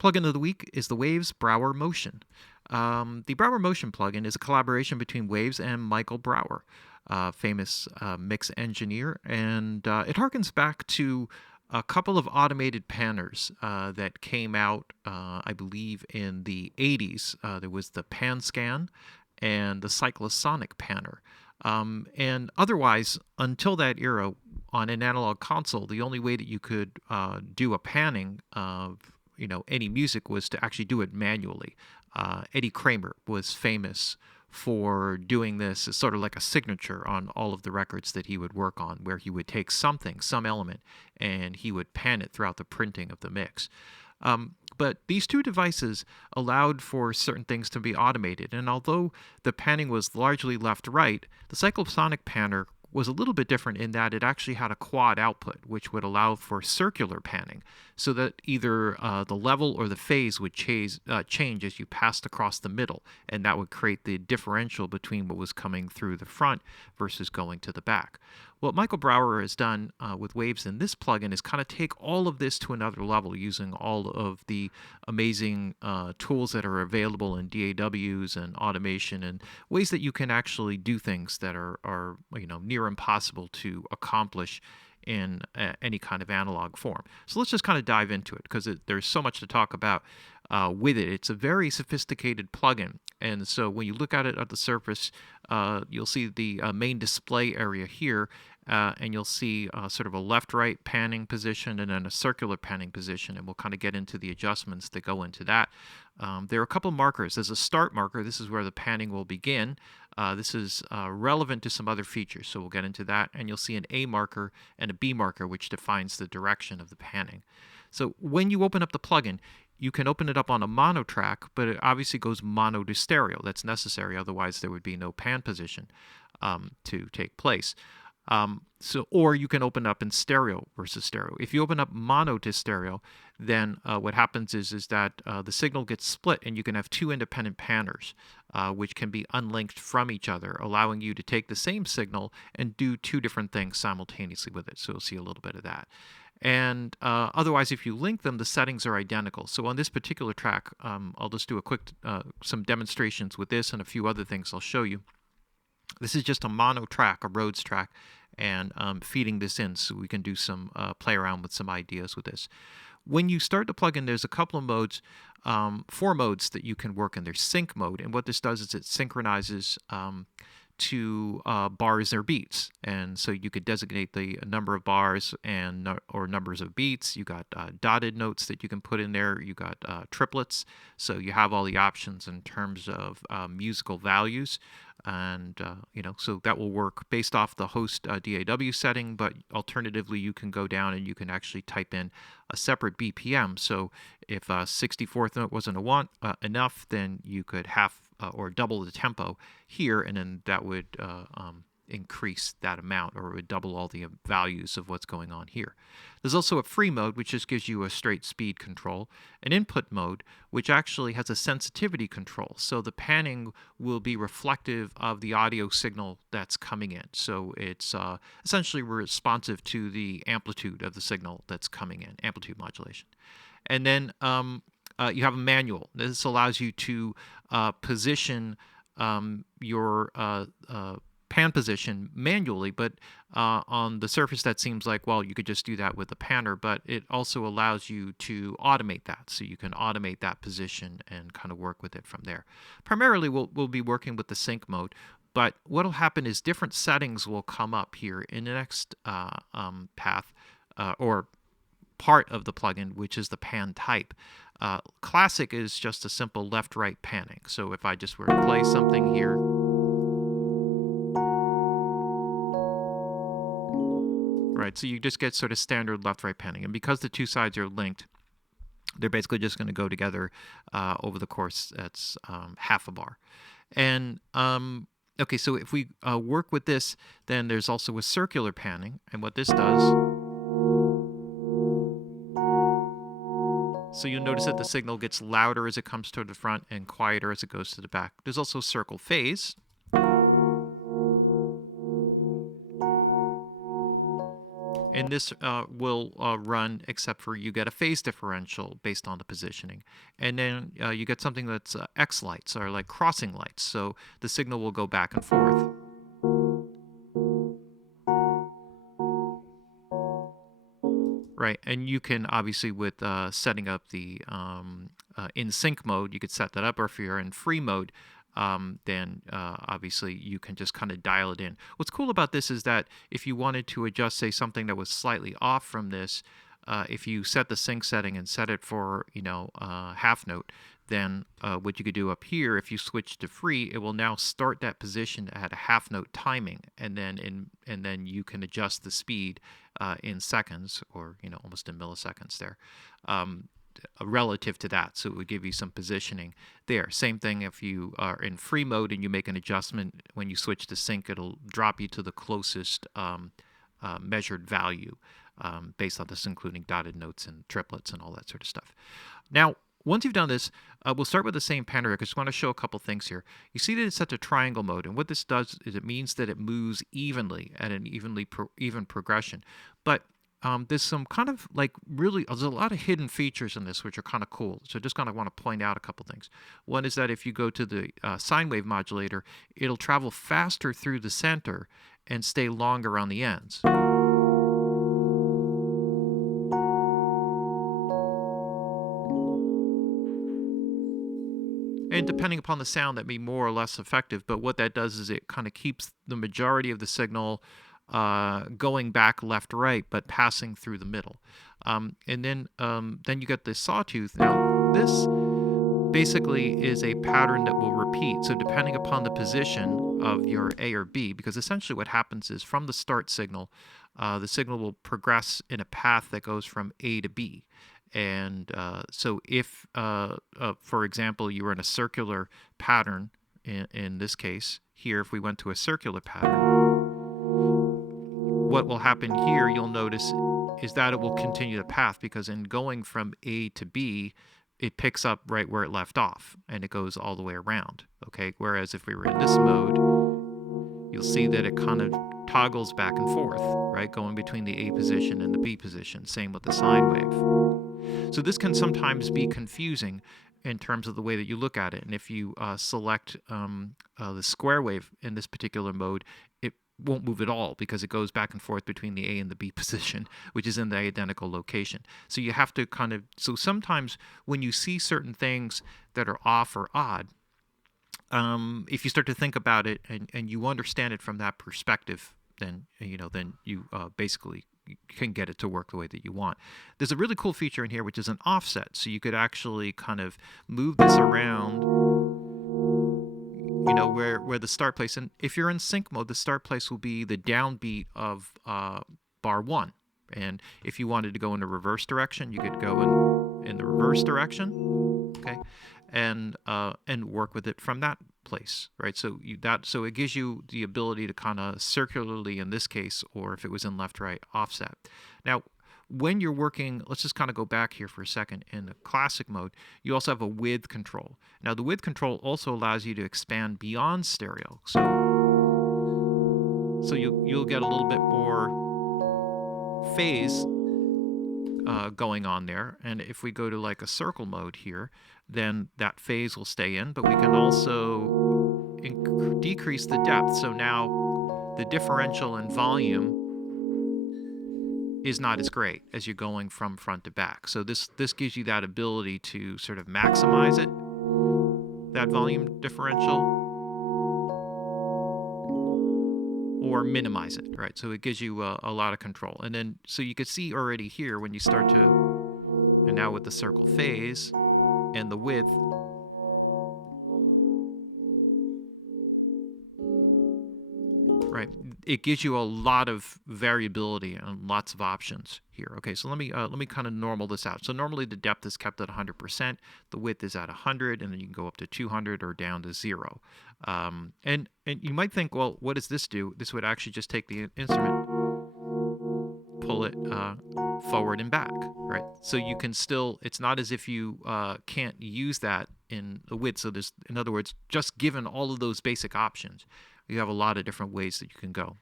Plugin of the week is the Waves Brauer Motion. The Brauer Motion plugin is a collaboration between Waves and Michael Brauer, famous mix engineer, and it harkens back to a couple of automated panners that came out, I believe, in the 80s. There was the PanScan and the cyclosonic panner. And otherwise, until that era, on an analog console, the only way that you could do a panning of any music was to actually do it manually. Eddie Kramer was famous for doing this as sort of like a signature on all of the records that he would work on, where he would take something, some element, and he would pan it throughout the printing of the mix. But these two devices allowed for certain things to be automated, and although the panning was largely left-right, the cyclosonic panner was a little bit different in that it actually had a quad output, which would allow for circular panning, so that either the level or the phase would change as you passed across the middle, and that would create the differential between what was coming through the front versus going to the back. What Michael Brauer has done with Waves in this plugin is kind of take all of this to another level using all of the amazing tools that are available in DAWs and automation and ways that you can actually do things that are near impossible to accomplish in any kind of analog form. So let's just kind of dive into it because there's so much to talk about with it. It's a very sophisticated plugin, and so when you look at it at the surface, you'll see the main display area here, and you'll see sort of a left-right panning position and then a circular panning position, and we'll kind of get into the adjustments that go into that. There are a couple markers. There's a start marker. This is where the panning will begin. This is relevant to some other features, so we'll get into that. And you'll see an A marker and a B marker, which defines the direction of the panning. So when you open up the plugin, you can open it up on a mono track, but it obviously goes mono to stereo. That's necessary, otherwise there would be no pan position to take place. Or you can open up in stereo versus stereo. If you open up mono to stereo, then what happens is that the signal gets split, and you can have two independent panners, which can be unlinked from each other, allowing you to take the same signal and do two different things simultaneously with it. So you'll see a little bit of that. And otherwise, if you link them, the settings are identical. So on this particular track, I'll just do a quick some demonstrations with this and a few other things I'll show you. This is just a mono track, a Rhodes track, and feeding this in so we can do some play around with some ideas with this. When you start the plugin, there's a couple of modes, 4 modes that you can work in. There's sync mode, and what this does is it synchronizes to bars or beats, and so you could designate the number of bars or numbers of beats. You got dotted notes that you can put in there. You got triplets, so you have all the options in terms of musical values, and so that will work based off the host DAW setting. But alternatively, you can go down and you can actually type in a separate BPM. So if a 64th note wasn't enough, then you could half or double the tempo here, and then that would increase that amount, or it would double all the values of what's going on here. There's also a free mode, which just gives you a straight speed control, an input mode, which actually has a sensitivity control, so the panning will be reflective of the audio signal that's coming in. So it's essentially responsive to the amplitude of the signal that's coming in, amplitude modulation. And then you have a manual. This allows you to position your pan position manually, but on the surface that seems like, well, you could just do that with the panner, but it also allows you to automate that. So you can automate that position and kind of work with it from there. Primarily, we'll be working with the sync mode, but what will happen is different settings will come up here in the next path or part of the plugin, which is the pan type. Classic is just a simple left-right panning. So if I just were to play something here, right, so you just get sort of standard left-right panning. And because the two sides are linked, they're basically just going to go together over the course. That's half a bar. And okay, so if we work with this, then there's also a circular panning. And what this does, so you'll notice that the signal gets louder as it comes toward the front and quieter as it goes to the back. There's also circle phase. And And this will run except for you get a phase differential based on the positioning. And then you get something that's X lights, or like crossing lights. So the signal will go back and forth. Right, and you can obviously, with setting up the in sync mode, you could set that up, or if you're in free mode, then obviously you can just kind of dial it in. What's cool about this is that if you wanted to adjust, say, something that was slightly off from this, if you set the sync setting and set it for, half note, then what you could do up here, if you switch to free, it will now start that position at a half note timing, and then you can adjust the speed in seconds, or almost in milliseconds there, relative to that. So it would give you some positioning there. Same thing if you are in free mode and you make an adjustment. When you switch to sync, it'll drop you to the closest measured value based on this, including dotted notes and triplets and all that sort of stuff. Now, once you've done this, we'll start with the same pattern. I just want to show a couple things here. You see that it's set to triangle mode, and what this does is it means that it moves evenly at an even progression. But there's some kind of there's a lot of hidden features in this which are kind of cool. So just kind of want to point out a couple things. One is that if you go to the sine wave modulator, it'll travel faster through the center and stay longer on the ends. And depending upon the sound, that may be more or less effective. But what that does is it kind of keeps the majority of the signal going back left-right, but passing through the middle. And then you get the sawtooth. Now, this basically is a pattern that will repeat. So depending upon the position of your A or B, because essentially what happens is from the start signal, the signal will progress in a path that goes from A to B. And so if, for example, you were in a circular pattern, in this case here, if we went to a circular pattern, what will happen here, you'll notice, is that it will continue the path, because in going from A to B, it picks up right where it left off, and it goes all the way around, okay? Whereas if we were in this mode, you'll see that it kind of toggles back and forth, right, going between the A position and the B position. Same with the sine wave. So this can sometimes be confusing in terms of the way that you look at it. And if you select the square wave in this particular mode, it won't move at all, because it goes back and forth between the A and the B position, which is in the identical location. So you have to so sometimes when you see certain things that are off or odd, if you start to think about it and you understand it from that perspective, then you basically can get it to work the way that you want. There's a really cool feature in here, which is an offset. So you could actually kind of move this around, where the start place. And if you're in sync mode, the start place will be the downbeat of bar 1. And if you wanted to go in the reverse direction, you could go in the reverse direction, okay, and work with it from that place, right? So it gives you the ability to kind of circularly, in this case, or if it was in left-right, offset. Now, when you're working, let's just kind of go back here for a second. In the classic mode, you also have a width control. Now, the width control also allows you to expand beyond stereo. So you'll get a little bit more phase going on there. And if we go to like a circle mode here, then that phase will stay in, but we can also decrease the depth. So now the differential in volume is not as great as you're going from front to back. So this gives you that ability to sort of maximize it, that volume differential, or minimize it, right? So it gives you a lot of control. And then, so you can see already here when you start to, and now with the circle phase and the width, right, it gives you a lot of variability and lots of options here. Okay, so let me kind of normal this out. So normally the depth is kept at 100%, the width is at 100, and then you can go up to 200 or down to 0. And you might think, well, what does this do? This would actually just take the instrument, pull it forward and back, right? So you can still, it's not as if you can't use that in the width. So there's, in other words, just given all of those basic options, you have a lot of different ways that you can go.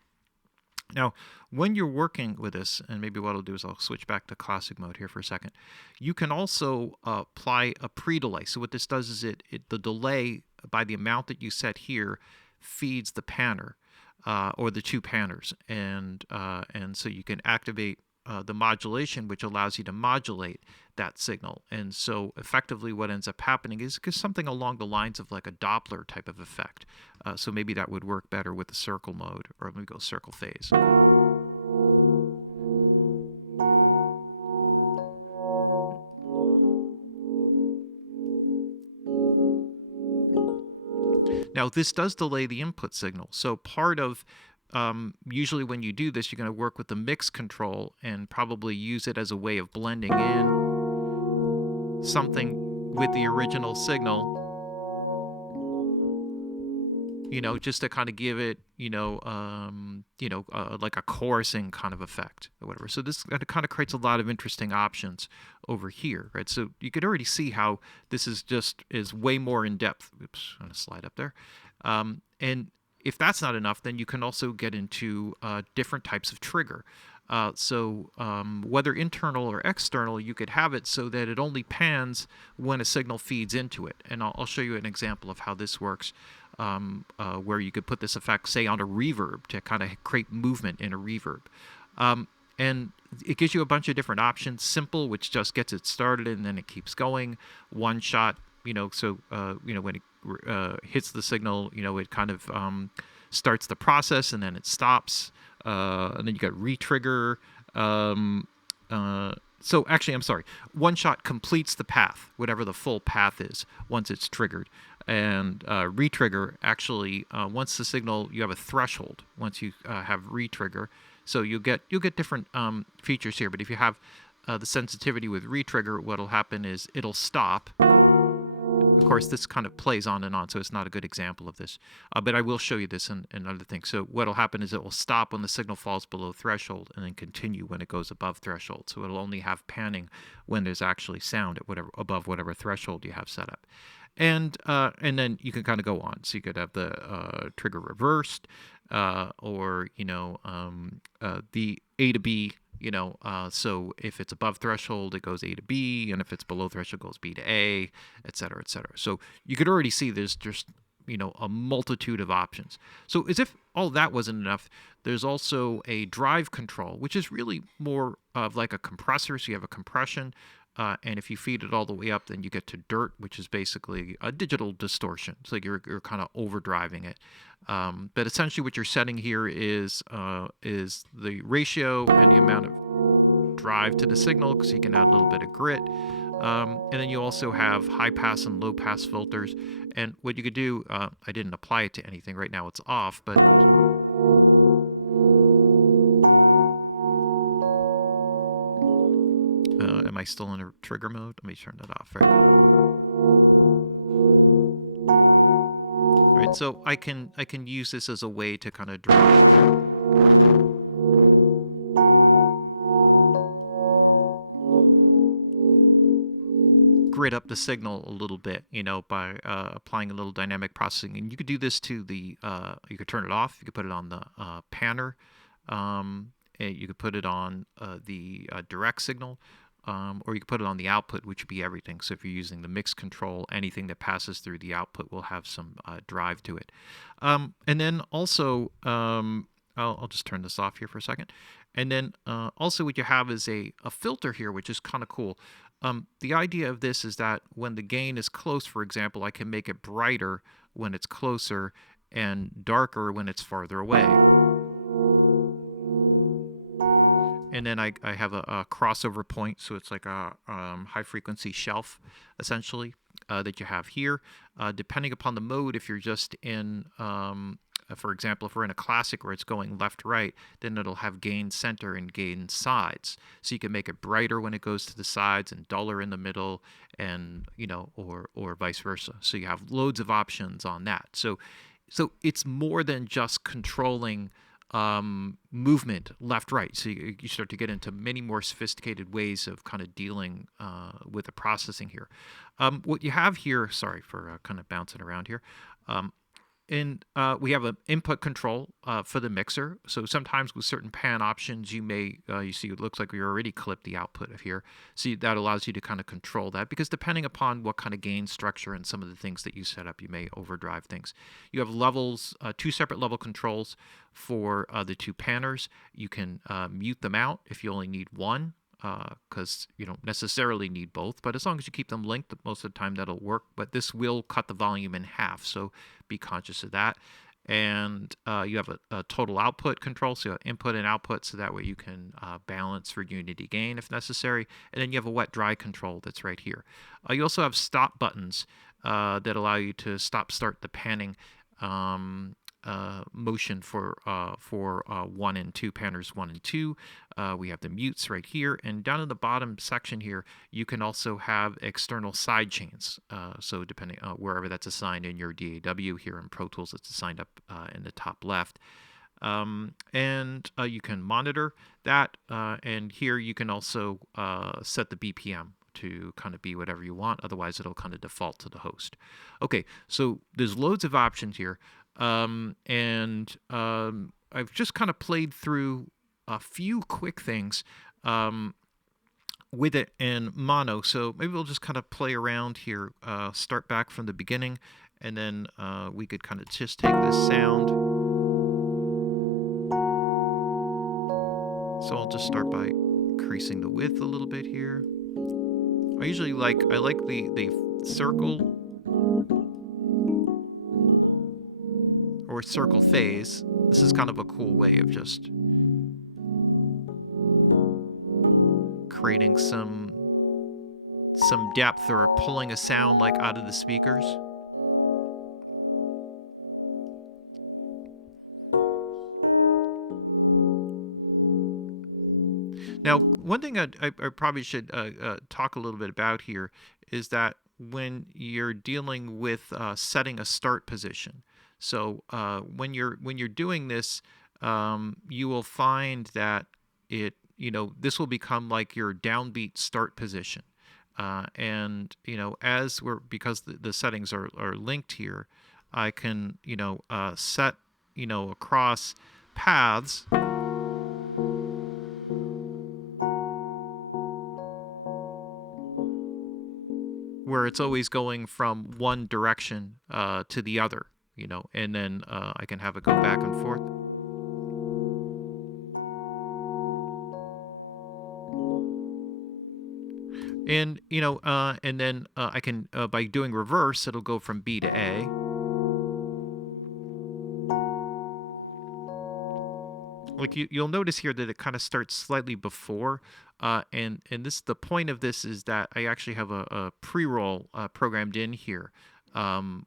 Now, when you're working with this, and maybe what I'll do is I'll switch back to classic mode here for a second. You can also apply a pre-delay. So what this does is the delay by the amount that you set here feeds the panner or the two panners, and so you can activate the modulation, which allows you to modulate that signal. And so effectively what ends up happening is something along the lines of like a Doppler type of effect. So maybe that would work better with the circle mode, or let me go circle phase. Now this does delay the input signal. So part of usually when you do this, you're going to work with the mix control and probably use it as a way of blending in something with the original signal, just to kind of give it, like a chorusing kind of effect or whatever. So this kind of creates a lot of interesting options over here, right? So you could already see how this is way more in depth. Oops, I'm going to slide up there. And if that's not enough, then you can also get into different types of trigger. So whether internal or external, you could have it so that it only pans when a signal feeds into it. And I'll show you an example of how this works, where you could put this effect, say, on a reverb to kind of create movement in a reverb. And it gives you a bunch of different options. Simple, which just gets it started and then it keeps going. One shot, so when it hits the signal, it kind of starts the process and then it stops. And then you got retrigger. So actually, I'm sorry. One shot completes the path, whatever the full path is, once it's triggered. And retrigger actually, once the signal, you have a threshold once you have retrigger. So you'll get different features here. But if you have the sensitivity with retrigger, what'll happen is it'll stop. Of course, this kind of plays on and on, so it's not a good example of this. But I will show you this in other things. So what will happen is it will stop when the signal falls below threshold and then continue when it goes above threshold. So it'll only have panning when there's actually sound at above whatever threshold you have set up. And then you can kind of go on. So you could have the trigger reversed, or the A to B. So if it's above threshold, it goes A to B, and if it's below threshold, it goes B to A, et cetera, et cetera. So you could already see there's just a multitude of options. So as if all that wasn't enough, there's also a drive control, which is really more of like a compressor. So you have a compression. And if you feed it all the way up, then you get to dirt, which is basically a digital distortion. So you're kind of overdriving it. But essentially what you're setting here is the ratio and the amount of drive to the signal, because you can add a little bit of grit. And then you also have high pass and low pass filters. And what you could do, I didn't apply it to anything. Right now it's off, but am I still in a trigger mode? Let me turn that off. Right. All right. So I can use this as a way to kind of grid up the signal a little bit, by applying a little dynamic processing. And you could do this to you could turn it off. You could put it on the panner. And you could put it on the direct signal. Or you can put it on the output, which would be everything. So if you're using the mix control, anything that passes through the output will have some drive to it. And then also, I'll just turn this off here for a second. And then also what you have is a filter here, which is kind of cool. The idea of this is that when the gain is close, for example, I can make it brighter when it's closer and darker when it's farther away. And then I have a crossover point, so it's like a high-frequency shelf, essentially, that you have here. Depending upon the mode, if you're just in, for example, if we're in a classic where it's going left-right, then it'll have gain center and gain sides. So you can make it brighter when it goes to the sides and duller in the middle, and or vice versa. So you have loads of options on that. So it's more than just controlling movement left right, so you start to get into many more sophisticated ways of kind of dealing with the processing here. What you have here, sorry for kind of bouncing around here, we have an input control for the mixer. So sometimes with certain pan options, you may, you see it looks like we already clipped the output of here. So that allows you to kind of control that, because depending upon what kind of gain structure and some of the things that you set up, you may overdrive things. You have levels, 2 separate level controls for the 2 panners. You can mute them out if you only need one, because you don't necessarily need both, but as long as you keep them linked, most of the time that'll work. But this will cut the volume in half, so be conscious of that. And you have a total output control, so you have input and output, so that way you can balance for unity gain if necessary. And then you have a wet-dry control that's right here. You also have stop buttons that allow you to start the panning motion for 1 and 2 panners 1 and 2. We have the mutes right here, and down in the bottom section here, you can also have external side chains. So depending on wherever that's assigned in your DAW, here in Pro Tools, it's assigned up in the top left. And you can monitor that, and here you can also set the BPM to kind of be whatever you want. Otherwise, it'll kind of default to the host. Okay, so there's loads of options here. I've just kind of played through a few quick things with it in mono. So maybe we'll just kind of play around here, start back from the beginning, and then we could kind of just take this sound. So I'll just start by increasing the width a little bit here. I usually like the circle or circle phase. This is kind of a cool way of just creating some depth, or pulling a sound like out of the speakers. Now, one thing I probably should talk a little bit about here is that when you're dealing with setting a start position, so when you're doing this, you will find that this will become like your downbeat start position, and because the settings are linked here, I can set across paths where it's always going from one direction to the other, and then I can have it go back and forth. And and then I can by doing reverse, it'll go from B to A. Like you'll notice here that it kind of starts slightly before, and the point of this is that I actually have a pre-roll programmed in here,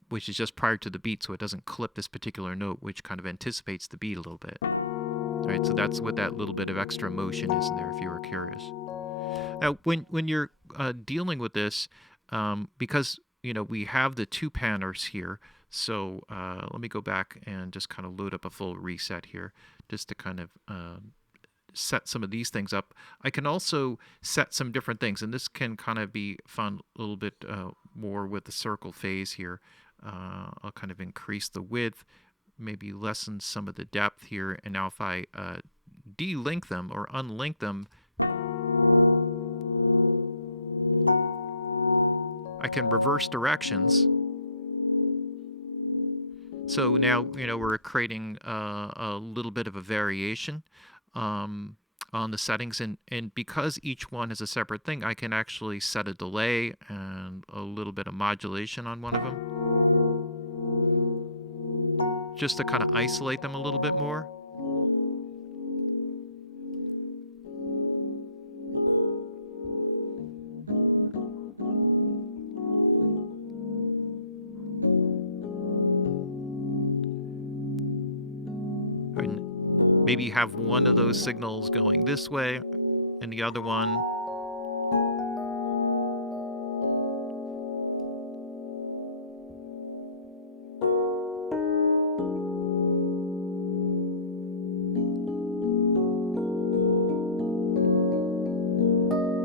which is just prior to the beat, so it doesn't clip this particular note, which kind of anticipates the beat a little bit. All right, so that's what that little bit of extra motion is in there, if you were curious. Now, when you're dealing with this, because we have the 2 panners here, so let me go back and just kind of load up a full reset here, just to kind of set some of these things up. I can also set some different things, and this can kind of be fun a little bit more with the circle phase here. I'll kind of increase the width, maybe lessen some of the depth here, and now if I de-link them or unlink them, I can reverse directions. So now, we're creating a little bit of a variation on the settings. And because each one is a separate thing, I can actually set a delay and a little bit of modulation on one of them, just to kind of isolate them a little bit more. Maybe have one of those signals going this way and the other one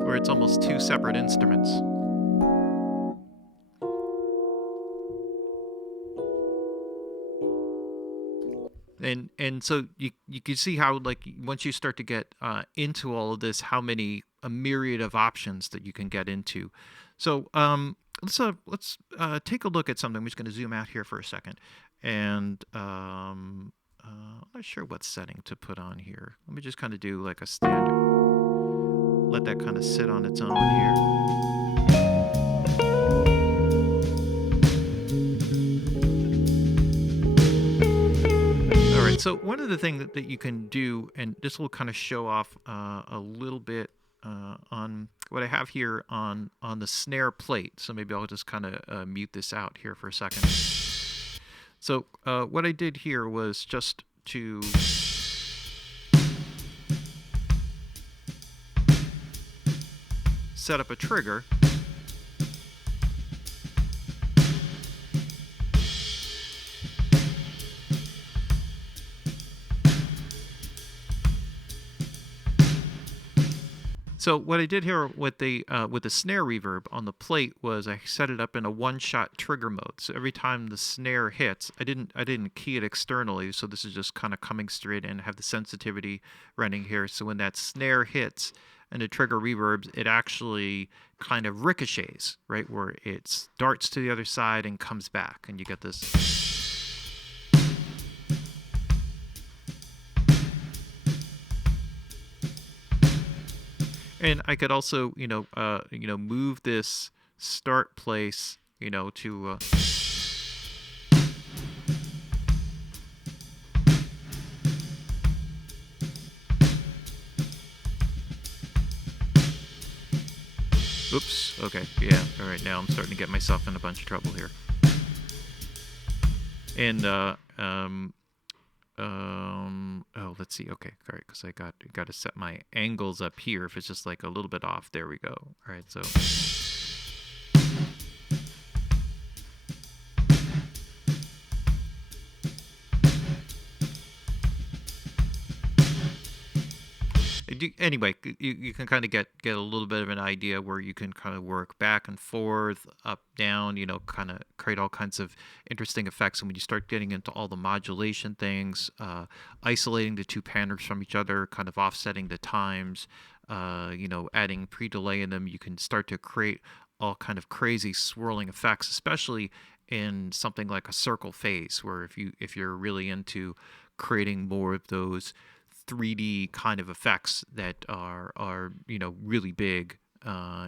where it's almost 2 separate instruments. And so you can see how, like, once you start to get into all of this, how many a myriad of options that you can get into. So let's take a look at something. I'm just going to zoom out here for a second, and I'm not sure what setting to put on here. Let me just kind of do like a standard. Let that kind of sit on its own here. All right, so one of the things that you can do, and this will kind of show off a little bit on what I have here on the snare plate. So maybe I'll just kind of mute this out here for a second. So what I did here was just to set up a trigger. So what I did here with the snare reverb on the plate was I set it up in a one-shot trigger mode. So every time the snare hits, I didn't key it externally. So this is just kind of coming straight in. Have the sensitivity running here. So when that snare hits and the trigger reverbs, it actually kind of ricochets, right, where it darts to the other side and comes back, and you get this. And I could also, move this start place, to oops. Okay. Yeah. All right. Now I'm starting to get myself in a bunch of trouble here. And oh, let's see. Okay, all right, because I got to set my angles up here. If it's just like a little bit off, there we go. All right, so. Anyway, you can kind of get a little bit of an idea where you can kind of work back and forth, up, down, kind of create all kinds of interesting effects. And when you start getting into all the modulation things, isolating the two patterns from each other, kind of offsetting the times, adding pre-delay in them, you can start to create all kind of crazy swirling effects, especially in something like a circle phase, where if you're really into creating more of those 3D kind of effects that are really big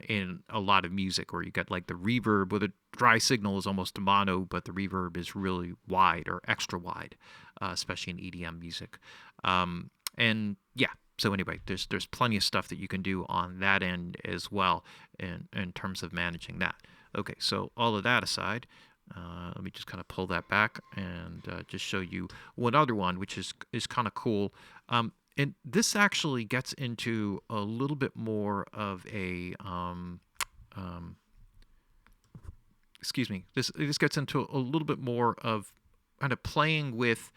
in a lot of music, where you get like the reverb with a dry signal is almost mono, but the reverb is really wide or extra wide, especially in EDM music. And yeah, so anyway, there's plenty of stuff that you can do on that end as well in terms of managing that. Okay, so all of that aside, let me just kind of pull that back and just show you one other one, which is kind of cool. And this actually gets into a little bit more of a, excuse me, this gets into a little bit more of kind of playing with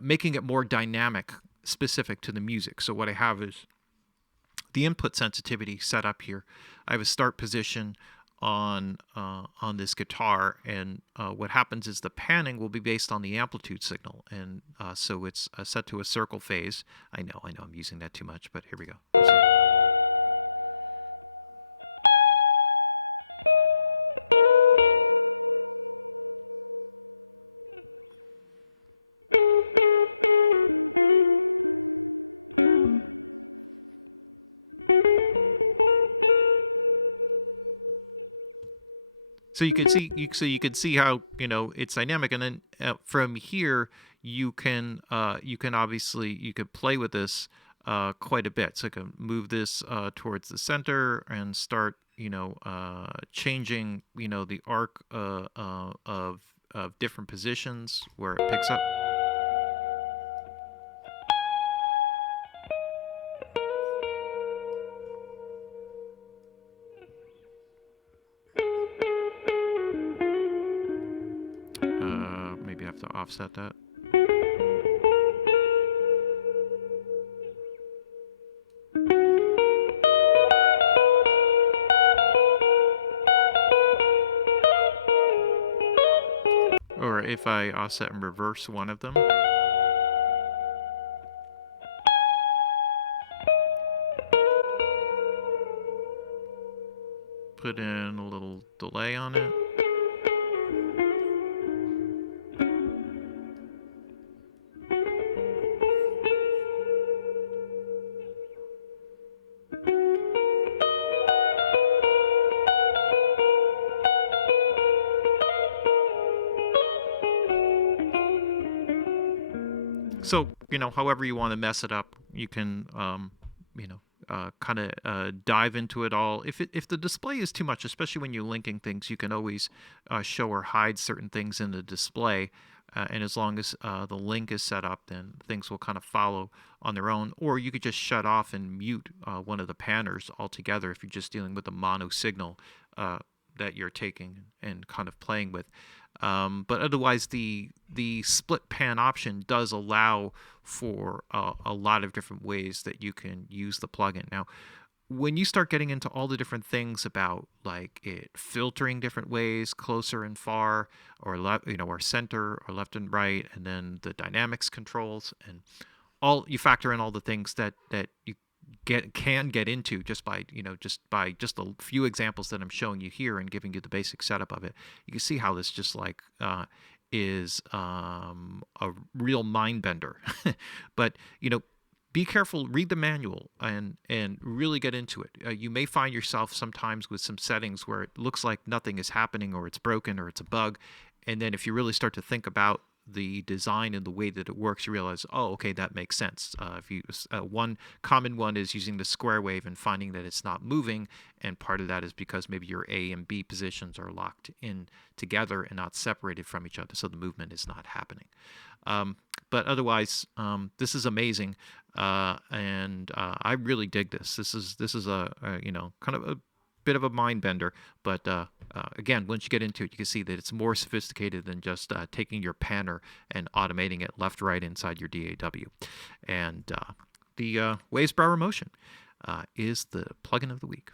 making it more dynamic, specific to the music. So what I have is the input sensitivity set up here. I have a start position on this guitar, and what happens is the panning will be based on the amplitude signal, and so it's set to a circle phase. I know I'm using that too much, but here we go. So you can see how it's dynamic, and then from here you can obviously you could play with this quite a bit. So I can move this towards the center and start changing the arc of different positions where it picks up. Maybe I have to offset that. or if I offset and reverse one of them, put in a little delay on it. So, however you want to mess it up, you can, kind of dive into it all. If the display is too much, especially when you're linking things, you can always show or hide certain things in the display. And as long as the link is set up, then things will kind of follow on their own. Or you could just shut off and mute one of the panners altogether if you're just dealing with a mono signal that you're taking and kind of playing with. But otherwise, the split pan option does allow for a lot of different ways that you can use the plugin. Now, when you start getting into all the different things about like it filtering different ways, closer and far, or left, or center, or left and right, and then the dynamics controls, and all you factor in all the things that you can get into just by just a few examples that I'm showing you here and giving you the basic setup of it. You can see how this just like is a real mind bender. But be careful, read the manual, and really get into it. You may find yourself sometimes with some settings where it looks like nothing is happening, or it's broken, or it's a bug, and then if you really start to think about the design and the way that it works, you realize, oh, okay, that makes sense. One common one is using the square wave and finding that it's not moving, and part of that is because maybe your A and B positions are locked in together and not separated from each other, so the movement is not happening. But otherwise, this is amazing, and I really dig this. This is a kind of a bit of a mind bender, but again, once you get into it, you can see that it's more sophisticated than just taking your panner and automating it left, right inside your DAW. And the Waves Brauer Motion is the plugin of the week.